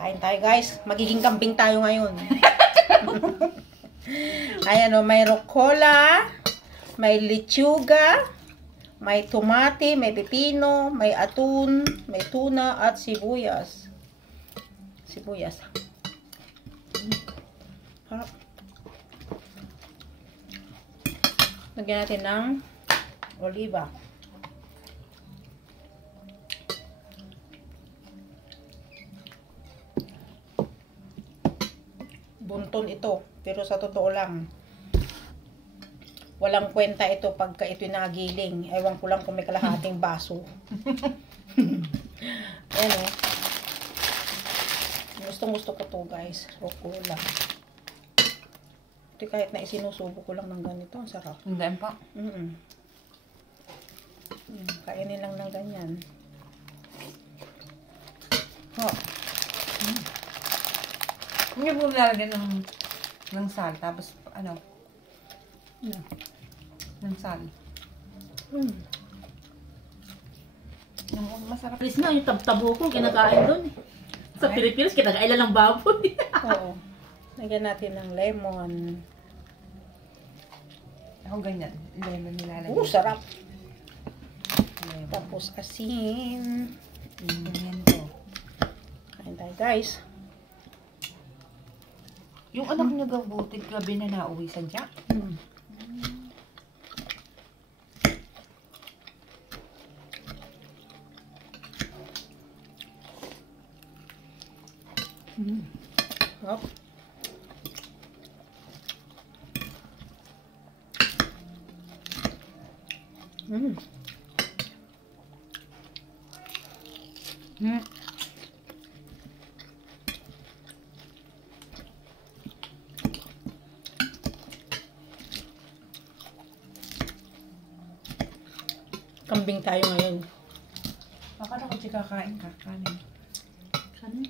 Kain tayo guys. Magiging kambing tayo ngayon. Ayan o, may rucola, may lechuga, may tomate, may pepino, may atun, may tuna, at sibuyas. Sibuyas. Harap. Lagyan natin ng oliva. Bunton ito, pero sa totoo lang walang kwenta ito pagka ito nagiling. Ewan ko lang kung may kalahating baso. Ayan o. Gusto ko to guys. Rucola. Ito kahit na isinusubo ko lang ng ganito. Ang sarap. Hindi pa. Kainin lang ng ganyan. Oh. Hindi po lalagyan ng sal. Tapos ano? Ng sal. Masarap. Alis na, yung tab-tabo ko, kinakain doon. Sa Pilipinas, kinakain lang ng baboy. Oo. Lagyan natin ng lemon. Ako ganyan. Lemon nilalagay. Sarap. Lemon. Tapos asin. Ganyan to. Kain tayo guys. Yung anak niya daw buti gabi na nauwi sa Jack. Hop. Kambing tayo ngayon. Akala ko siya kakain ka. Kanin. Kanin?